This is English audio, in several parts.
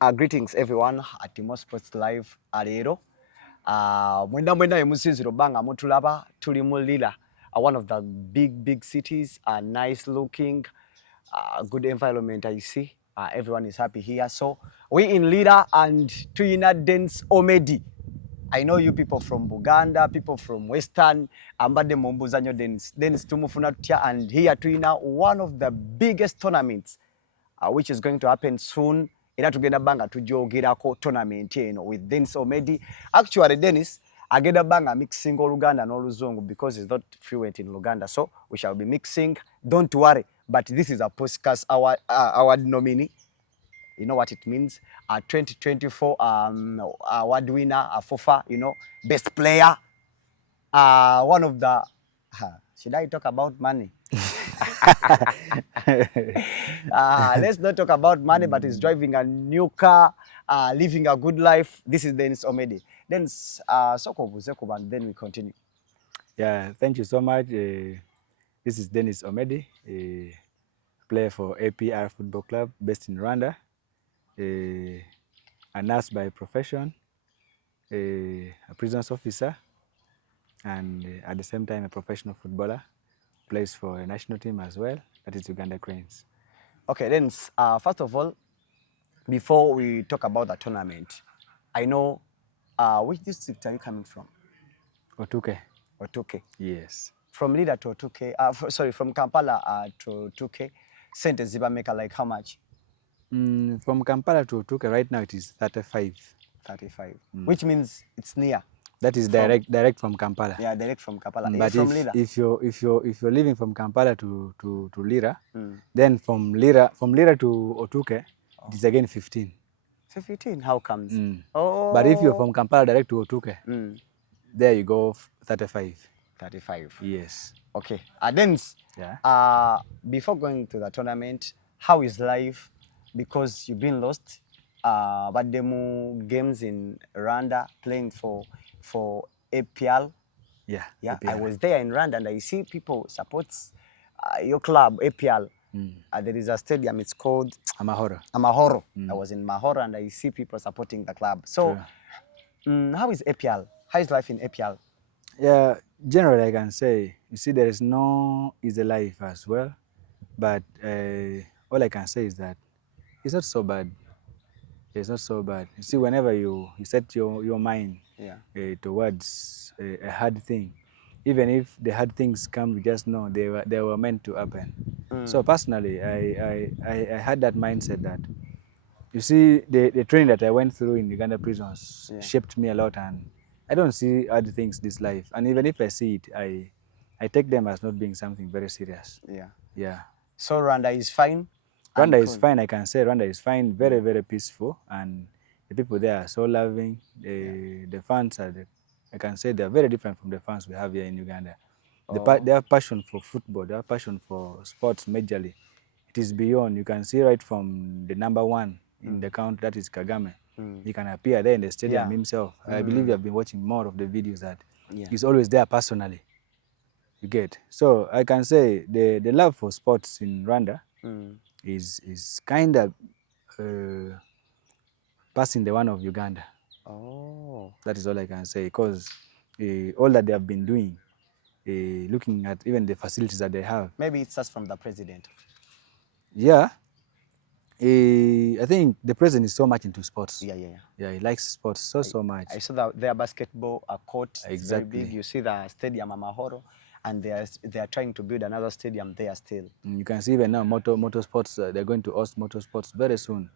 Greetings everyone at Timo Sports Live Alero. Mwenda emusiziro banga mutulaba tuli mu Lira, one of the big cities, nice looking, good environment I see. Everyone is happy here. So we in Lira and tuyina Denis Omedi. I know you people from Buganda, people from Western, ambade mumbuzanyo Denis tumufuna tutya, and here tuyina one of the biggest tournaments which is going to happen soon. Era tugenda banga tujogerako tournament eno with Denis Omedi. Actually Denis agenda banga mixing Oluganda n'Oluzungu because he's not fluent in Luganda, so we shall be mixing. Don't worry, but this is a podcast award nominee. You know what it means? 2024 award winner, FOFA, you know, best player. One of the should I talk about money? Let's not talk about money, but he's driving a new car, living a good life. This is Denis Omedi. Then and then we continue. Yeah, thank you so much. This is Denis Omedi, a player for APR Football Club based in Rwanda, a nurse by profession, a prisons officer, and at the same time a professional footballer. Plays for a national team as well, that is Uganda Cranes. Okay, then first of all, before we talk about the tournament, I know which district are you coming from? Otuke. Otuke. Yes. From Lira to Otuke, from Kampala to Otuke, sente ziba make like how much? From Kampala to Otuke right now it is 35. 35, which means it's near. That is direct from Kampala. Yeah, direct from Kampala. But from Lira. if you're living from Kampala to Lira, then from Lira to Otuke, it is again 15. 15? How comes? Oh. But if you're from Kampala direct to Otuke, there you go 35. 35. Yes. Okay. Then, before going to the tournament, how is life? Because you've been lost. But demo games in Rwanda playing for APL. Yeah. APL. I was there in Rwanda and I see people support your club APL. There is a stadium. It's called Amahoro. I was in Mahoro and I see people supporting the club. So, how is APL? How is life in APL? Yeah, generally I can say, you see, there is no easy life as well, but all I can say is that it's not so bad. It's not so bad. You see, whenever you set your mind towards a hard thing, even if the hard things come, you just know they were meant to happen. So personally, I had that mindset that, you see, the training that I went through in Uganda prisons shaped me a lot, and I don't see hard things this life. And even if I see it, I take them as not being something very serious. Yeah. So Rwanda is fine? Rwanda is fine, I can say Rwanda is fine, very peaceful, and the people there are so loving. The fans I can say they're very different from the fans we have here in Uganda. Their passion for football, their passion for sports majorly, it is beyond. You can see right from the number one in the country, that is Kagame. He can appear there in the stadium himself. I believe you have been watching more of the videos that he's always there personally. You get? So I can say the love for sports in Rwanda is kind of passing the one of Uganda. That is all I can say, because all that they have been doing, looking at even the facilities that they have. Maybe it starts from the president. Yeah. I think the president is so much into sports. Yeah, he likes sports so much. I saw that their basketball court is very big. You see the stadium Amahoro, and they are trying to build another stadium there still. You can see even now motorsports, they're going to host motorsports very soon.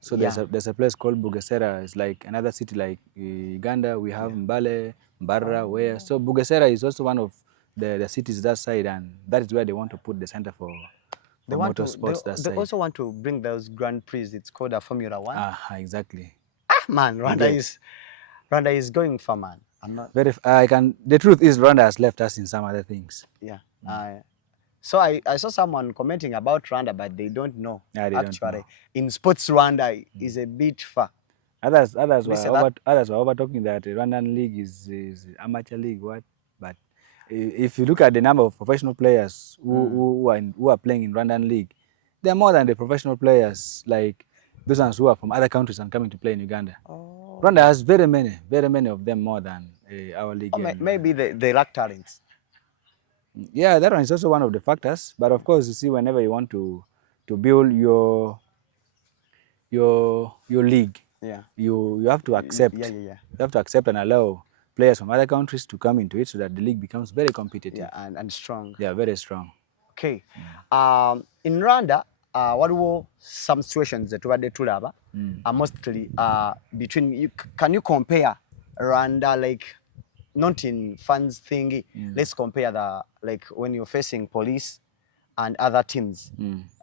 So there's a place called Bugesera. It's like another city like Uganda. We have Mbale, Mbarra, where. So Bugesera is also one of the cities that side, and that is where they want to put the center for motorsports that side. They also want to bring those Grand Prix. It's called a Formula 1. Exactly. Man, Rwanda is going for, man. I'm not very. The truth is, Rwanda has left us in some other things. So I saw someone commenting about Rwanda, but they don't know. They actually don't know. In sports, Rwanda is a bit far. Others were over talking that the Rwandan league is amateur league. But if you look at the number of professional players who are playing in Rwandan league, they are more than the professional players. Like Those ones who are from other countries and coming to play in Uganda. Oh. Rwanda has very many of them more than our league. Or maybe they lack talents. Yeah, that one is also one of the factors. But of course, you see, whenever you want to build your league, Yeah. you have to accept. Yeah. You have to accept and allow players from other countries to come into it so that the league becomes very competitive. Yeah, and strong. Yeah, very strong. Okay. In Rwanda, what were some situations that were tulaba? Mostly between you. Can you compare Rwanda, like, not in fans thingy? Let's compare the, like, when you're facing police and other teams.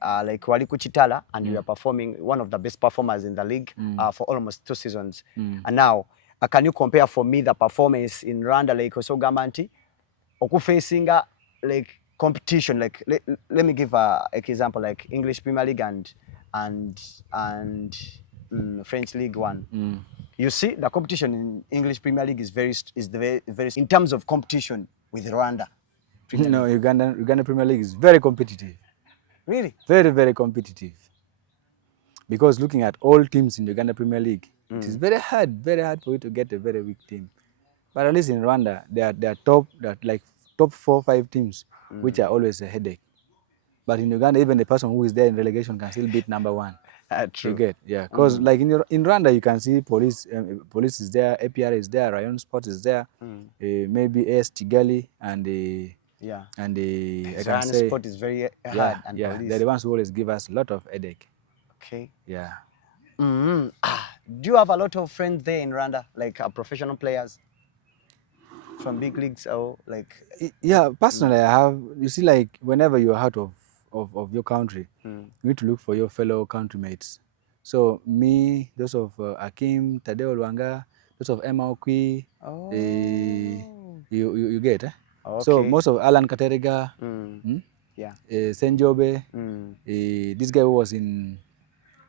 Like Wali Kuchitala, and you are performing one of the best performers in the league for almost 2 seasons. And now, can you compare for me the performance in Rwanda, like Zokuyamba Abantu, oku facing like competition, like let me give a example, like English Premier League and French League One. You see, the competition in English Premier League is very in terms of competition with Rwanda. No, Uganda Premier League is very competitive. Really? Very competitive. Because looking at all teams in the Uganda Premier League, it is very hard for you to get a very weak team. But at least in Rwanda, they are top 4-5 teams, which are always a headache. But in Uganda, even the person who is there in relegation can still beat number 1. True. You get, yeah. Because like in Rwanda, you can see police is there, APR is there, Rayon Sports is there, maybe AS Kigali and yeah. And I can Rayon say Sport is very hard, and police. they're the ones who always give us a lot of headache. Okay. Yeah. Do you have a lot of friends there in Rwanda, like professional players from big leagues, or like? Yeah, personally, I have. You see, like whenever you're out of your country, you need to look for your fellow countrymates. So me, those of Akim, Tadeo Luanga, those of Emma Okwi, you get, eh? Okay. So most of Alan Kateriga, yeah, Senjobe, this guy who was in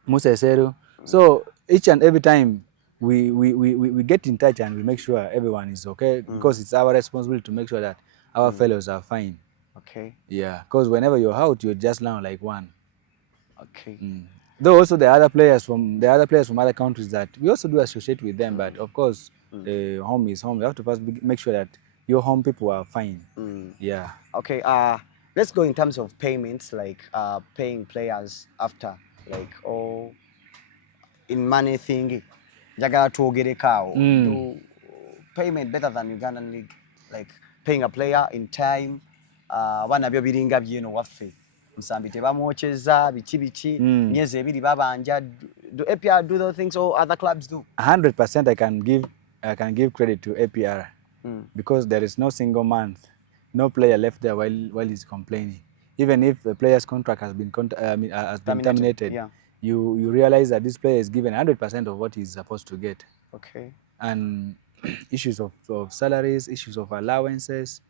Musa Esero. So each and every time we get in touch and we make sure everyone is okay, because it's our responsibility to make sure that our fellows are fine. Okay. Yeah, because whenever you're out, you're just now like one. Okay. Though also the other players from other countries that we also do associate with them, but of course, home is home. You have to first make sure that your home people are fine. Yeah. Okay. Let's go in terms of payments, like paying players after, like, in money thing. Jagala tuogerekao. Do payment better than Ugandan league, like paying a player in time. Wana byo biringa byeno waffe. Musambi tebamwocheza bichi myezi ebiri babanja. Do APR do those things or other clubs do? 100% I can give credit to APR because there is no single month, no player left there while he's complaining. Even if the player's contract has been terminated, yeah. You realize that this player is given 100% of what he's supposed to get. Okay. And issues of salaries, issues of allowances.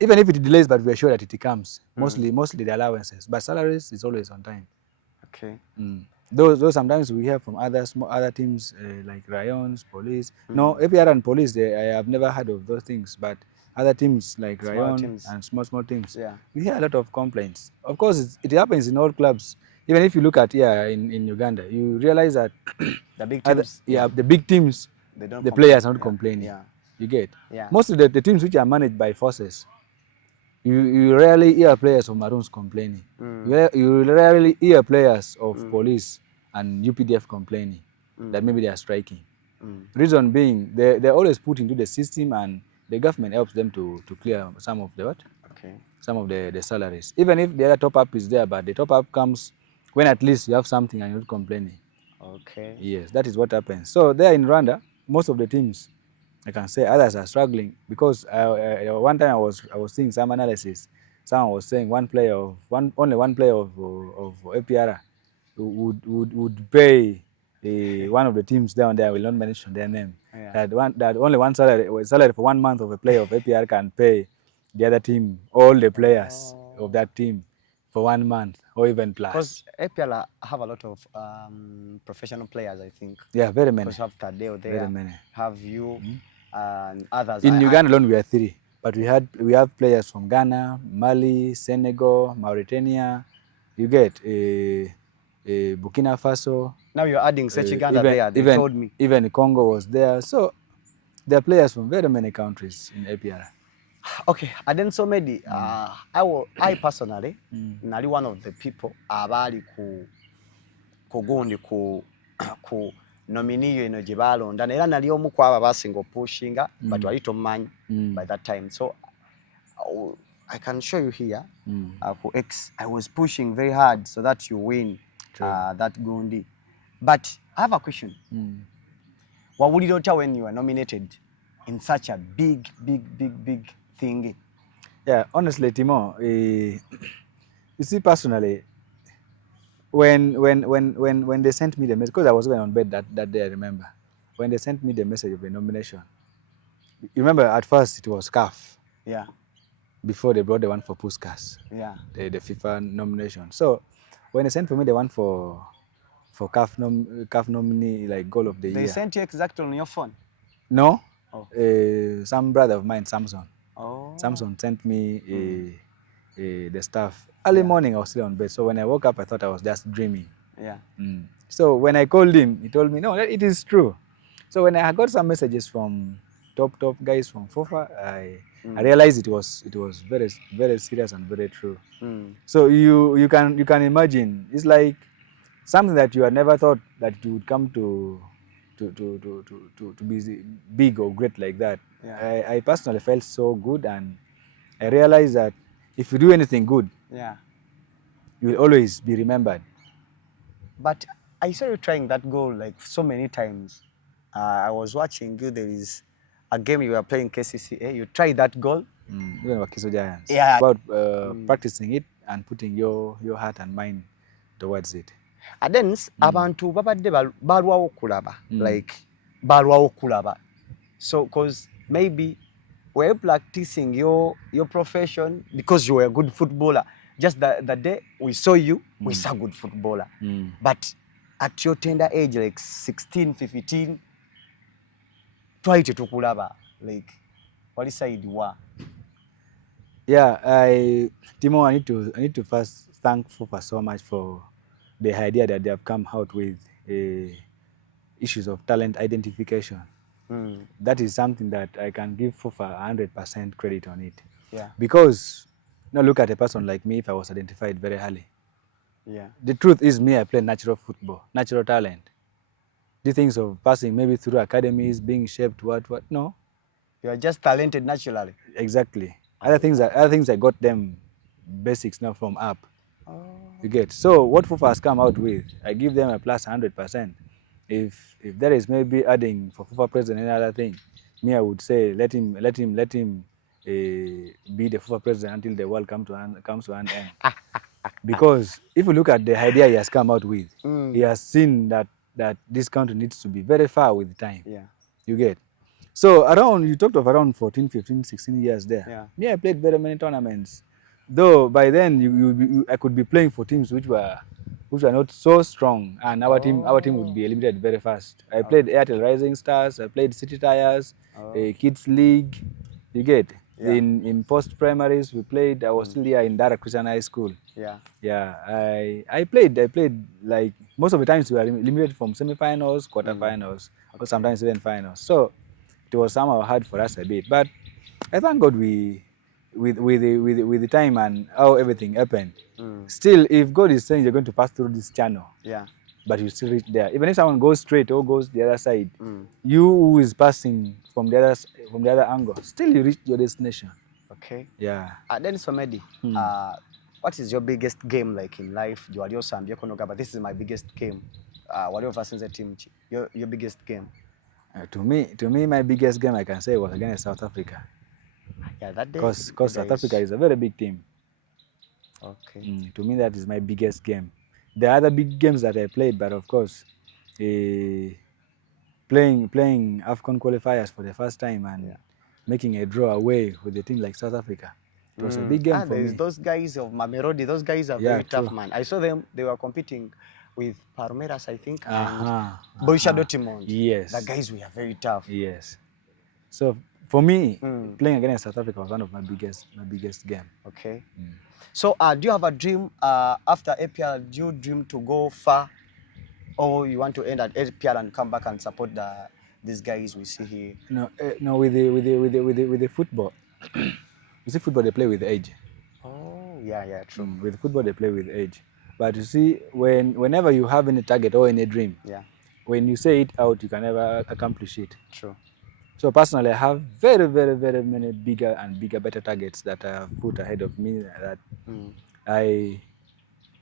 Even if it delays, but we are sure that it comes. Mostly the allowances, but salaries is always on time. Okay. Though sometimes we hear from other teams like Rayons, Police. No, APR and Police, I have never heard of those things, but other teams like Rayon and small teams, we hear a lot of complaints. Of course, it happens in all clubs. Even if you look at in Uganda, you realize that the big teams, the big teams, the players are not complaining. Yeah. You get? Yeah. Mostly the teams which are managed by forces, you rarely hear players of Maroons complaining. You rarely hear players of Police and UPDF complaining that maybe they are striking. Reason being, they're always put into the system and the government helps them to clear some of the some of the salaries. Even if the other top-up is there, but the top-up comes when at least you have something and you're not complaining. Okay. Yes, that is what happens. So there in Rwanda, most of the teams, I can say others are struggling because one time I was seeing some analysis. Someone was saying only one player of APR would pay one of the teams down there. I will not mention their name. Yeah. That only one salary for 1 month of a player of APR can pay the other team, all the players of that team for 1 month or even plus. Because APR have a lot of professional players, I think. Yeah, very many. Because have Tadeo there, very many. Have you and others. In Uganda alone, we are 3, but we have players from Ghana, Mali, Senegal, Mauritania. You get Burkina Faso. Now you're adding Sechiganda there, they told me. Even Congo was there. So there are players from very many countries in APR. Okay, Denis Omedi, I personally, nali one of the people abali ku gundi ku nominee eno gye balonda era nali omu ku abo abasinga opushinga but wali tomanyi by that time. So I can show you here ku X. I was pushing very hard so that you win that gundi. But I have a question. Wawulira otya when you were nominated in such a big thing? Yeah, honestly, Timo, you see, personally, when they sent me the message, because I was going on bed that day, I remember, when they sent me the message of the nomination, you remember at first it was CAF. Yeah. Before they brought the one for Puskas. Yeah. The FIFA nomination. So when they sent for me the one for CAF nominee, like goal of the year. They sent you exactly on your phone? No. Oh. Some brother of mine, Samson. Oh. Samson sent me the stuff. Early morning I was still on bed. So when I woke up, I thought I was just dreaming. Yeah. So when I called him, he told me, no, it is true. So when I got some messages from top guys from FIFA, I realized it was very serious and very true. So you can imagine, it's like something that you had never thought that you would come to be big or great like that. Yeah. I personally felt so good, and I realized that if you do anything good, yeah, you will always be remembered. But I saw you trying that goal like so many times. I was watching you. There is a game you were playing KCCA. You tried that goal. Even Wakiso Giants. Yeah. About practicing it and putting your heart and mind towards it. And then abantu babadde balwawo kulaba, like balwawo kulaba. So because maybe were you practicing your profession because you were a good footballer. Just the day we saw you, we saw a good footballer. But at your tender age, like 16, 15, try to kulaba, like what is side wa? Yeah, Timo, I need to first thank FIFA so much for the idea that they have come out with issues of talent identification. That is something that I can give FIFA 100% credit on it. Yeah. Because now look at a person like me, if I was identified very early. Yeah. The truth is me, I play natural football, natural talent. The things of passing maybe through academies, being shaped, what, no. You are just talented naturally. Exactly. Other things I got them basics now from up. You get. So what FIFA has come out with, I give them a plus 100%. If there is maybe adding for FIFA president any other thing, me I would say let him be the FIFA president until the world comes to an end. Because if you look at the idea he has come out with, he has seen that this country needs to be very far with time. Yeah. You get. So you talked of around 14, 15, 16 years there. Yeah. Me, I played very many tournaments. Though by then I could be playing for teams which were not so strong, and our team would be eliminated very fast. I played Airtel Rising Stars, I played City Tires, Kids League. You get. Yeah. In post primaries we played. I was still here in Dara Christian High School. Yeah. Yeah. I played like most of the times we were eliminated from semi-finals, quarter-finals, or sometimes even finals. So it was somehow hard for us a bit, but I thank God with the time and how everything happened. Still, if God is saying you're going to pass through this channel, yeah, but you still reach there. Even if someone goes straight or goes the other side, you who is passing from the other angle, still you reach your destination. Okay. Yeah. Denis Omedi, what is your biggest game like in life? But this is my biggest game. Whatever versus the team, your biggest game. To me, my biggest game I can say was against South Africa. Yeah, that day. Because South Africa is a very big team. Okay. To me, that is my biggest game. There are other big games that I played, but of course, playing AFCON qualifiers for the first time and making a draw away with a team like South Africa. It was a big game for me. Those guys of Mamelodi, those guys are very tough, man. I saw them, they were competing with Palmeiras, I think, and Borussia Dortmund. Yes. The guys were very tough. Yes. So for me, playing against South Africa was one of my biggest game. Okay. So do you have a dream after APL? Do you dream to go far Or you want to end at APR and come back and support these guys we see here? No, no, with the football, you see, football they play with age. Oh, yeah, true. With football they play with age. But you see, whenever you have any target or any dream, Yeah, when you say it out, you can never accomplish it. true. So personally, I have very, very, very many bigger and bigger, better targets that I have put ahead of me. That I,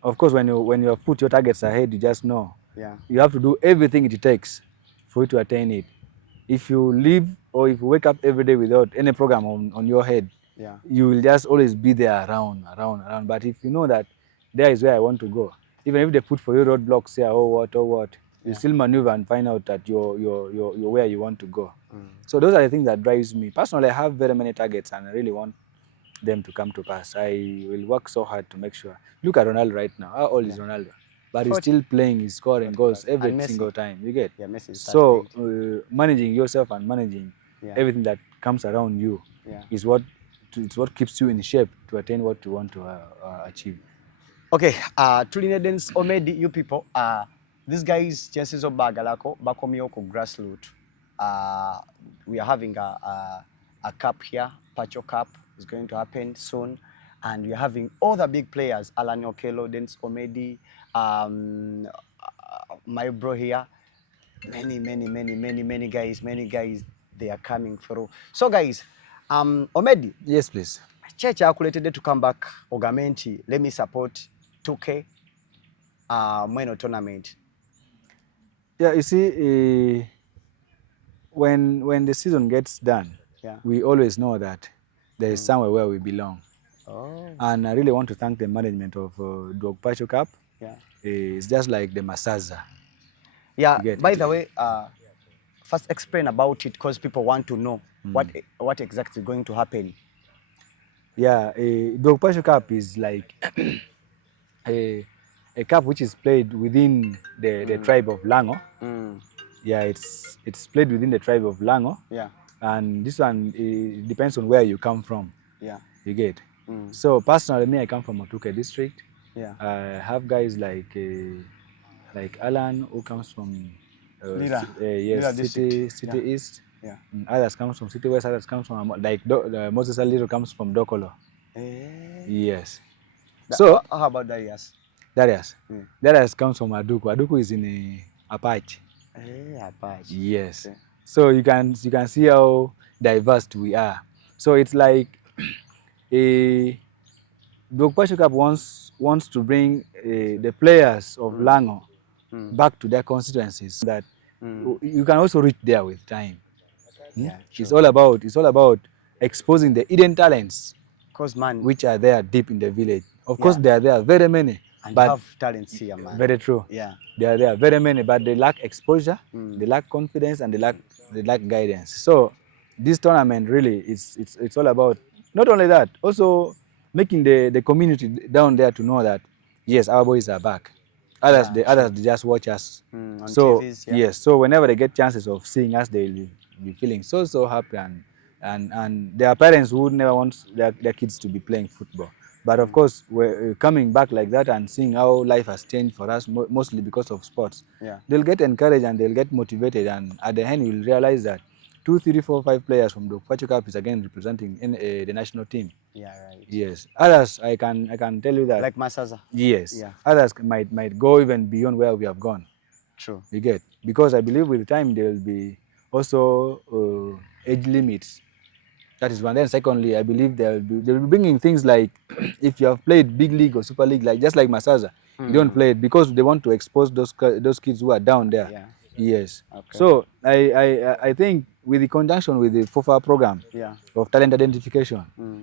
of course, when you have put your targets ahead, you just know Yeah, you have to do everything it takes for you to attain it. If you live or if you wake up every day without any program on your head, yeah, you will just always be there around. But if you know that there is where I want to go, even if they put for you roadblocks here or what, you yeah. still maneuver and find out that you're where you want to go. So those are the things that drives me. Personally, I have very many targets and I really want them to come to pass. I will work so hard to make sure. Look at Ronaldo right now. How old is Ronaldo? But he's 40. still playing, he's scoring 40 goals plus. every And Messi. single time. You get? Yeah, Messi is So 38. managing yourself and managing Yeah. everything that comes around you Yeah. is it's what keeps you in shape to attain what you want to achieve. Okay, tulina Denis Omedi, you people, these guys chances of bagalako bakomyo ku grassroots. We are having a cup here, Pacu Cup is going to happen soon, and we are having all the big players, Alan Okello, Denis Omedi, my bro here, many guys, they are coming through. So guys, Omedi, Yes, please. kyakuleetedde to come back ogambe nti let me support 2K mweno tournament. Yeah, you see, when the season gets done, Yeah. we always know that there is somewhere where we belong. Oh. And I really want to thank the management of Dwog Pacu Cup. Yeah. It's just like the Masaza. Yeah. You get By it? the way, first explain about it because people want to know what exactly is going to happen. Yeah, Dwog Pacu Cup is like a cup which is played within the tribe of Lango. Yeah, it's played within the tribe of Lango. Yeah. And this one depends on where you come from. Yeah. You get? So personally, me, I come from Otuke district. Yeah. I have guys like Alan who comes from Lira. yes, Lira City district. Yeah. East. Yeah. Others comes from City West. Others comes from like Moses Aliro comes from Dokolo. Yes. So How about Darius? Darius comes from Aduku. Aduku is in Apache. Apache. Yes. Okay. So you can see how diverse we are. So it's like a Dwog Pacu Cup wants to bring the players of Lango back to their constituencies, that you can also reach there with time. Yeah, It's all about exposing the hidden talents man, which are there deep in the village. Of course, they are there very many, and but have talents here, man. very true. Yeah. They are there very many, but they lack exposure, they lack confidence, and they lack guidance. So this tournament really it's all about not only that, also making the community down there to know that yes, our boys are back. Others they just watch us. On So TVs, yeah. yes, so whenever they get chances of seeing us, they'll be feeling so happy, and their parents would never want their kids to be playing football. But of course, we're coming back like that and seeing how life has changed for us, mostly because of sports. Yeah. They'll get encouraged and they'll get motivated, and at the end, you'll realize that 2, 3, 4, 5 players from the Pacu Cup is again representing the national team. Yeah, right. Yes. Others, I can tell you that. Like Masaza. Yes. Yeah. Others might go even beyond where we have gone. True. You get? Because I believe with time there will be also age limits. That is one. Then secondly, I believe they'll be bringing things like if you have played big league or super league, like just like Masaza, you don't play it because they want to expose those kids who are down there. Yeah. Yes. Okay. So I think with the conjunction with the FOFA program of talent identification,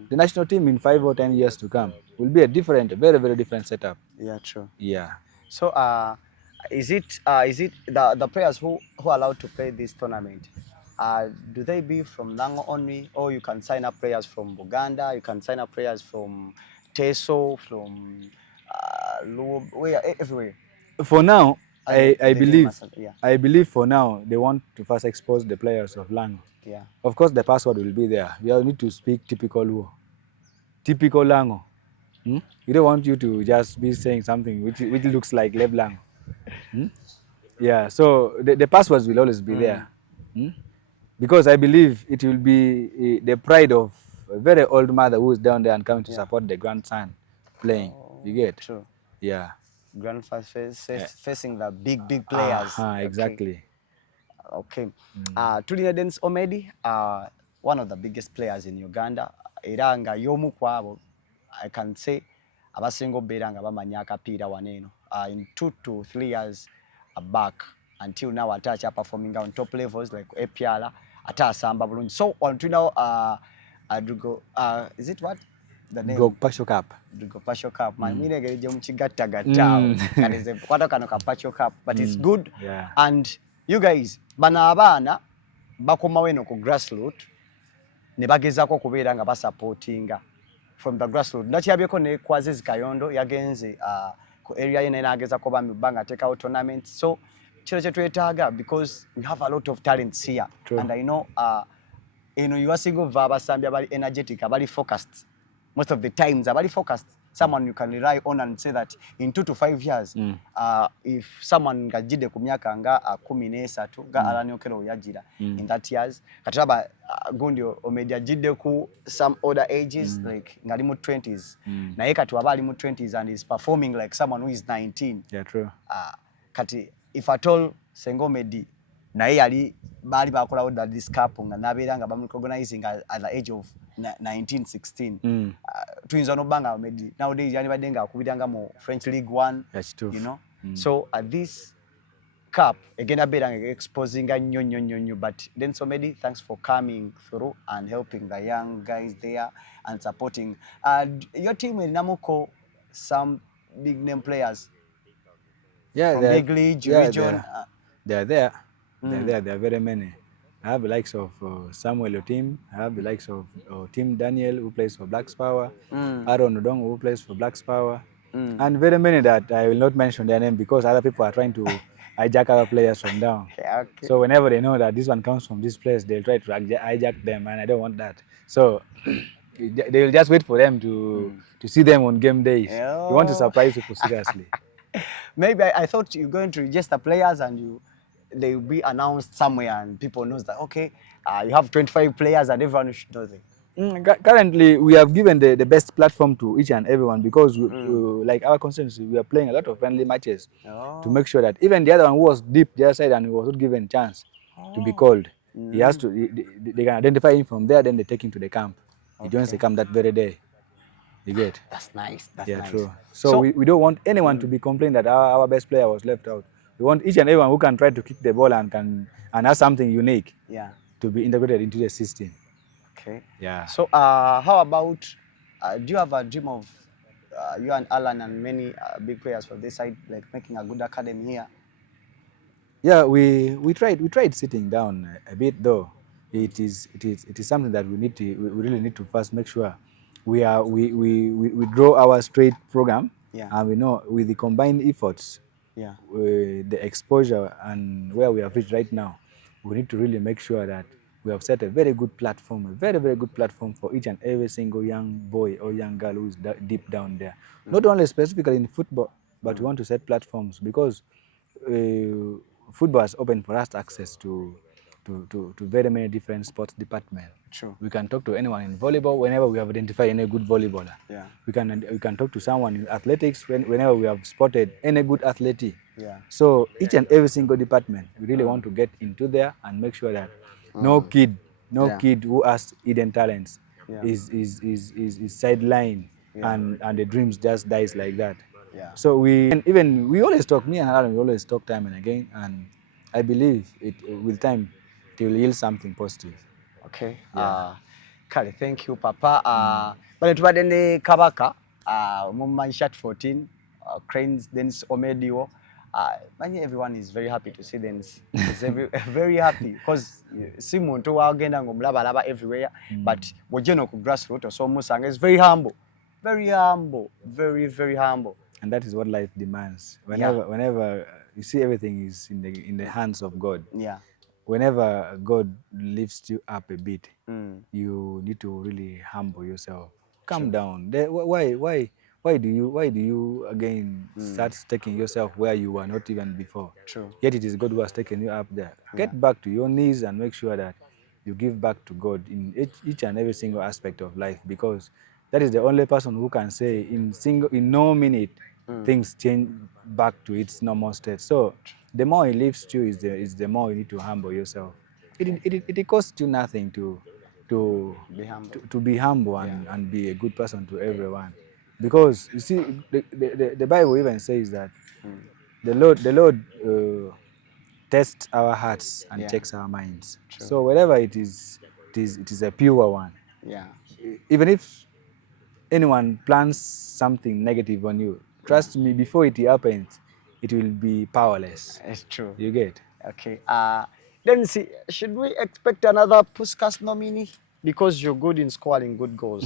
the national team in 5 or 10 years to come will be a very different setup. Yeah, true. Yeah. So is it the players who are allowed to play this tournament? Do they be from Lango only, or you can sign up players from Buganda? You can sign up players from Teso, from everywhere. For now, I believe Yeah. I believe for now they want to first expose the players of Lango. Yeah. Of course, the password will be there. You need to speak typical Luo, typical Lango. We don't want you to just be saying something which looks like Leb Lango. Yeah, so the passwords will always be there. Hmm? Because I believe it will be the pride of a very old mother who is down there and coming to support the grandson playing. You get? True. Yeah. Grandfather Yeah. facing the big players. Okay. Exactly. Okay. Tulina Denis Omedi, one of the biggest players in Uganda. Era nga y'omu ku abo, I can say, abasinga obeera nga bamanya akapiira waneeno. In 2 to 3 years back, until now, ate performing on top levels like APR, ate asamba bulungi. So, on tulinawo is it what? The name? Dwog Pacu Cup. Dwog Pacu Cup. Man, mine ngeri gye mukigattagatta awo. Kati kwata kano ka Pacu Cup, but it's good. Yeah. And you guys, bano abaana bakomawo eno ku grassroots ne bagezaako okubeera nga basupportinga from the grassroots. Nakyabyeko ne Kwazizi Kayondo yagenze ku area ye naye n'agezaako bba nga ateekawo tournament. So kino kye twetaaga because we have a lot of talents here. True. And I know eno yiwasinga ova abasambi abali energetic, abali focused. Most of the times abali focused, someone you can rely on and say that in 2 to 5 years, if someone ngajide ku myaka nga 13 nga Alan Okero yagira in that years, katraba gundi Omedi ajide ku some older ages like ngali mu 20s, naye kati waba ali mu 20s and is performing like someone who is 19. Yeah, true. Kati if at all Senga Omedi naye yali bali bakolawo this cup nga nabeera nga bamurecognizing at the age of 1916. Tuyinza n'obbanga Omedi nowadays yandibadde nga akubiranga mu French League 1. That's true. You know? So at this cup egenda beera nga exposinga nnyo, but Denis Omedi, thanks for coming through and helping the young guys there and supporting. Your team erinamuko some big name players. Yeah, from big league, region. They are there. There are very many. I have the likes of Samuel Otim. I have the likes of Tim Daniel, who plays for Blacks Power. Aaron Odong, who plays for Blacks Power. And very many that I will not mention their name because other people are trying to hijack our players from down. Okay. So whenever they know that this one comes from this place, they'll try to hijack them, and I don't want that. So they will just wait for them to see them on game days. We want to surprise people seriously. Maybe I thought you're going to register players and they will be announced somewhere and people knows that, okay, you have 25 players and everyone should know them. Currently, we have given the best platform to each and everyone because, like our constituency, we are playing a lot of friendly matches to make sure that even the other one who was deep the other side and was not given chance to be called, he has to. They can identify him from there, then they take him to the camp. He joins the camp that very day. You get? That's nice. That's yeah, nice. True. So we don't want anyone to be complaining that our best player was left out. We want each and everyone who can try to kick the ball and has something unique to be integrated into the system. Okay. Yeah. So how about, do you have a dream of you and Alan and many big players for this side, like making a good academy here? Yeah, we tried sitting down a bit though. It is something that we really need to first make sure we draw our straight program, and we know with the combined efforts, the exposure and where we have reached right now, we need to really make sure that we have set a very good platform, a very good platform for each and every single young boy or young girl who is deep down there. Not only specifically in football, but we want to set platforms because football has opened for us access to very many different sports departments. True. We can talk to anyone in volleyball whenever we have identified any good volleyballer. Yeah. We can talk to someone in athletics whenever we have spotted any good athlete. Yeah. So each and every single department, we really want to get into there and make sure that no kid who has hidden talents is sidelined and the dreams just dies like that. Yeah. So we always talk, me and Alan, we always talk time and again, and I believe with time it will yield something positive. Okay. Kale, thank you, Papa. Bale tubadde ne Kabaka mu Manshat 14, Cranes, Denis Omedi wo. Everyone is very happy to see Denis. He's very happy because si muntu wagenda ng'omulabalaba everywhere, but wojeno ku grassroots so musanga is very humble. Very humble, very humble. And that is what life demands. Whenever you see everything is in the hands of God. Yeah. Whenever God lifts you up a bit, you need to really humble yourself. Calm down. Why why do you again start taking yourself where you were not even before? True. Yet it is God who has taken you up there. Get back to your knees and make sure that you give back to God in each and every single aspect of life, because that is the only person who can say in no minute things change back to its normal state. So the more He lifts you is the more you need to humble yourself. It costs you nothing to Be humble. to be humble and be a good person to everyone, because you see the Bible even says that the Lord tests our hearts and Yeah. checks our minds. True. So whatever it is a pure one. Yeah. Even if anyone plans something negative on you, trust me, before it happens, it will be powerless. It's true. You get? Okay. Then see, should we expect another Puskas nominee? Because you're good in scoring good goals.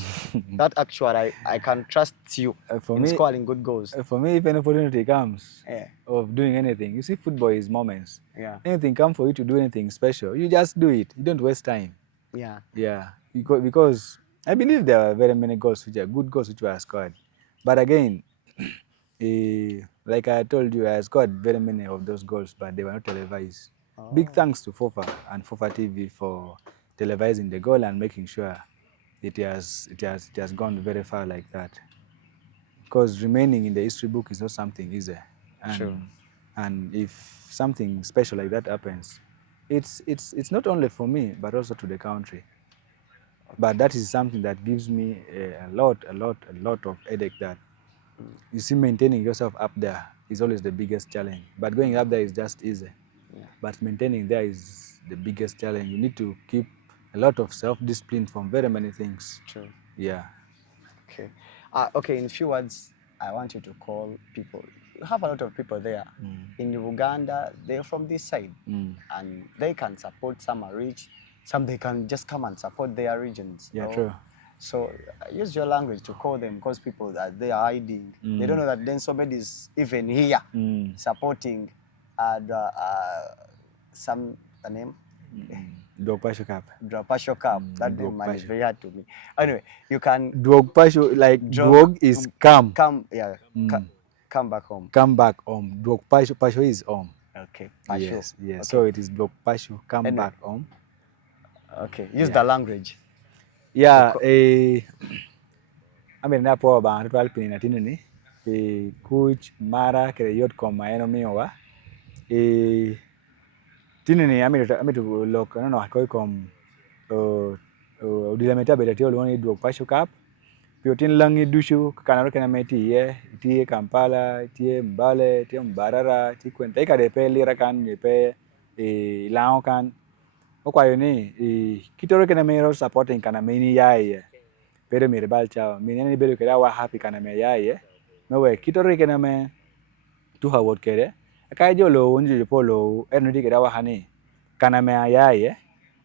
That actually, I can trust you For in me, scoring good goals. For me, if an opportunity comes Yeah. of doing anything, you see, football is moments. Yeah. Anything come for you to do anything special, you just do it. You don't waste time. Yeah. Yeah, because I believe there are very many goals which are good goals which were scored. But again, like I told you, I scored very many of those goals, but they were not televised. Big thanks to FOFA and FOFA TV for televising the goal and making sure it has gone very far like that. Because remaining in the history book is not something easy, True. and if something special like that happens, it's not only for me but also to the country. But that is something that gives me a lot of headache. That you see, maintaining yourself up there is always the biggest challenge. But going up there is just easy. Yeah. But maintaining there is the biggest challenge. You need to keep a lot of self-discipline from very many things. True. Yeah. Okay. Okay, in few words, I want you to call people. You have a lot of people there. In Uganda, they're from this side. And they can support, some are rich, some they can just come and support their regions. Yeah, you know? true. So use your language to call them, because people that they are hiding. They don't know that Denis Omedi is even here supporting the name? Dwog Pacu Cup. Dwog Pacu Cup. That Dwog name is Pacu. very hard to me. Anyway, you can Dwog Pacu, like Dwog is come. Come, yeah. Come back home. Come back home. Dwog Pacu, Pacu is home. Okay, Pacu. Yes, yes. Okay. So it is Dwog Pacu, come Anyway. back home. Okay, use the language. Yeah, amin na po ba ritual pin natin ni coach mara kere yot koma eno miwa tinini amin to look no ko kom dilameta beta ti oloni Dwog Pacu Cup piotin langi dushu kanaro kana meti tie Kampala tie Mbale tie Mbarara ti kwenta ka de pe lira kan ne pe lao kan okwayo ni kitoro kana mero supporting kana meni yaye pero mi rebal chao mi nene belo kera wa happy kana me yaye no we kitoro kana me tu hawot kere ka jo lo wonji po lo energy kera wa hani kana me yaye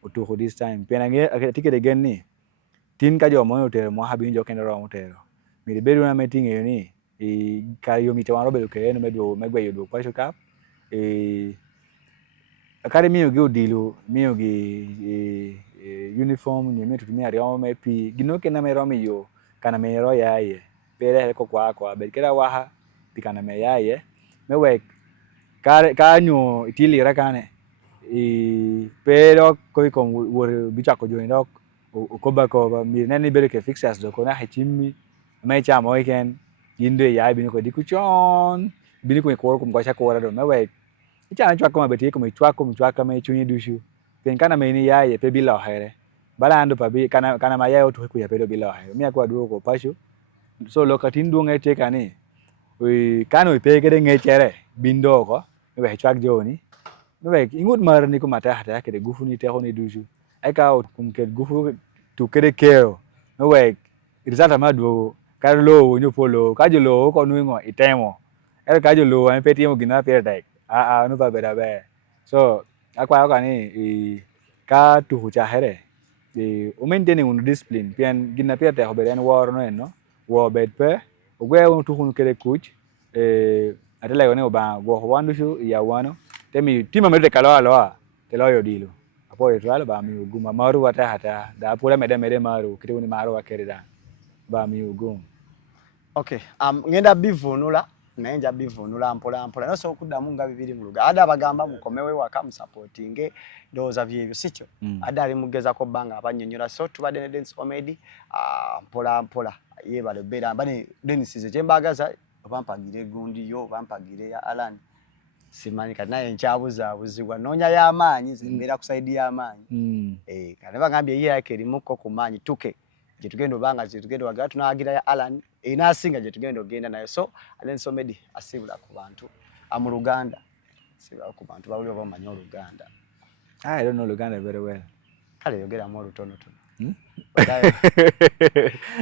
utu this time pena nge tikere gen ni tin ka jo mo otero mo habi jo kendo ro otero mi bedo na meeting e ni ka yo mi tawaro belo kere no megwe yo Dwog Pacu Cup akari miyo gi odilu miyo gi uniform ni metu tumia ryo me pi ginoke na mero miyo kana mero yaye pere ko kwa be kera waha pi kana me yaye mewe ka nyu itili rakane pero ko wor bicha ko joino ko ba ko mi nani bere ke fixers do ko na hachimi mai cha mo ken yinde ya bi ko dikuchon bi ko ko ko cha ko ra do mewe icha chwa ko beti ko mi chwa ka me chunyi dushu pen kana me ni yaye pe bila here bala ando pa bi kana ma yaye to ku ya pe bila here mi akwa Dwog Pacu so lokatin du ngai te kani kano pe ke ngai chere bindo ko we chwa joni we ingut mar ni ko mata hata ke gufu ni te ko ni dushu ai ka kum ke gufu tu ke kero no we rizata ma do karlo nyo polo ka jolo ko nu ngo itemo ka jolo an pe ti mo gina pe dai no ba bera be so akwa ka ni ka tu cha here o maintaining un discipline pian gina pe te ho beren war no wo bet pe o gwe un tu kun kere coach atela ne ba go wandu shu ya wano temi tima mede kalo te lo yo dilo apo itwala ba mi uguma maru wata hata da pura mede maru kiti ni maru wa kerida ba mi ugum Okay, ngenda bivunula naye nja bivunula mpola mpola naso okuddamu nga bibiri mu Luganda ada abagamba mukomewe waka mu supporting ndowooza byebyo sikyo ada ali mugezako bbanga abannyonnyola so tubadde ne Denis Omedi mpola mpola yebale beera bane Denis ze kyembagaza bampagire gundi yo bampagire ya Alan simanyi kati naye nkyabuzabuzibwa noonya y'amaanyi zembeera ku saidi y'amaanyi kati bagambye ye yake erimuko ku maanyi tuke gye tugenda obanga gye tugenda wagala tunaagira ya Alan inasinga gye tugenda ogenda naye so Denis Omedi asibula ku bantu mu Luganda asibula ku bantu bawulira oba bamanyi Oluganda. I don't know Luganda very well. Kale yogeramu olutonotono.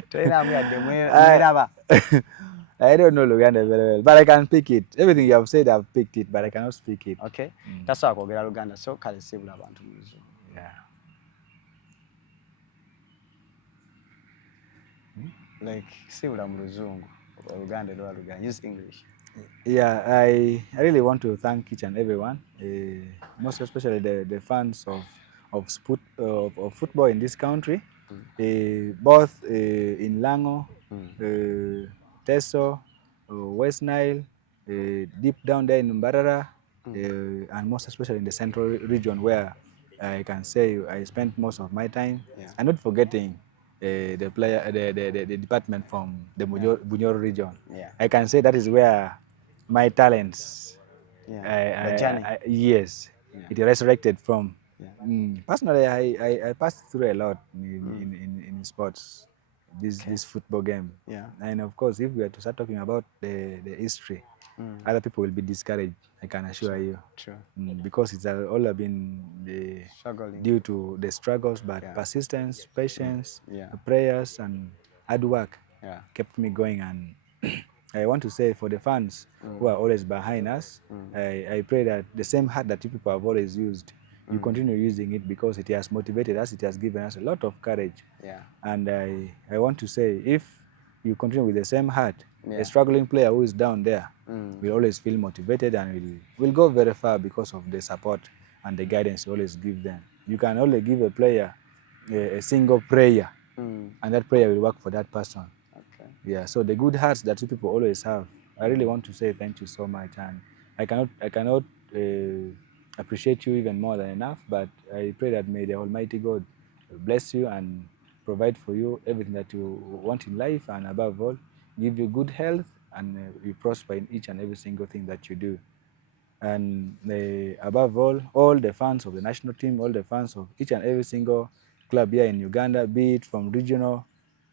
Tolina muyadde mweraba. I don't know Luganda very well, but I can speak it. Everything you have said, I've picked it, but I cannot speak it. Okay. Tasobola kwogera Luganda, so kale sibula abantu mu Luzungu. Yeah. Like sibula mu Luzungu. Luganda or Luganda. Use English. Yeah, I really want to thank each and everyone, most especially the fans of football in this country, both in Lango, Teso, West Nile, deep down there in Mbarara, and most especially in the central region where I can say I spent most of my time, and not forgetting the department from the Bunyoro region. I can say that is where my talents, yes, it resurrected from. Personally, I passed through a lot in sports, this football game. And of course, if we are to start talking about the history, other people will be discouraged, I can assure you. True. Because it's all been due to the struggles, but persistence, patience, prayers, and hard work kept me going. And I want to say for the fans who are always behind us, I pray that the same heart that you people have always used, you continue using it, because it has motivated us, it has given us a lot of courage. And I want to say, if you continue with the same heart, a struggling player who is down there will always feel motivated and will go very far because of the support and the guidance you always give them. You can only give a player a single prayer, and that prayer will work for that person. Yeah, so the good hearts that you people always have, I really want to say thank you so much, and I cannot appreciate you even more than enough, but I pray that may the Almighty God bless you and provide for you everything that you want in life, and above all, give you good health, and you prosper in each and every single thing that you do. And above all the fans of the national team, all the fans of each and every single club here in Uganda, be it from regional,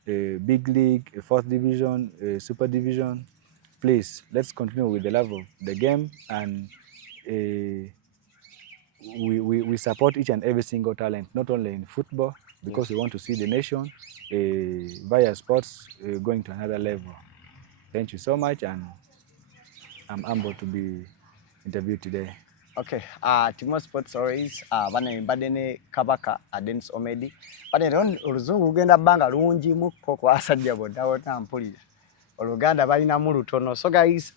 big league, 4th division, super division, please, let's continue with the love of the game, and we support each and every single talent, not only in football, because we want to see the nation via sports going to another level. Thank you so much, and I'm humbled to be interviewed today. Okay, Timo Sports Stories, bane mbadde ne Kabaka Denis Omedi. Bane oluzungu lugenda bbanga lungi mukko kwa asajja bodda mpulira. Oluganda balinamu lutono. So guys,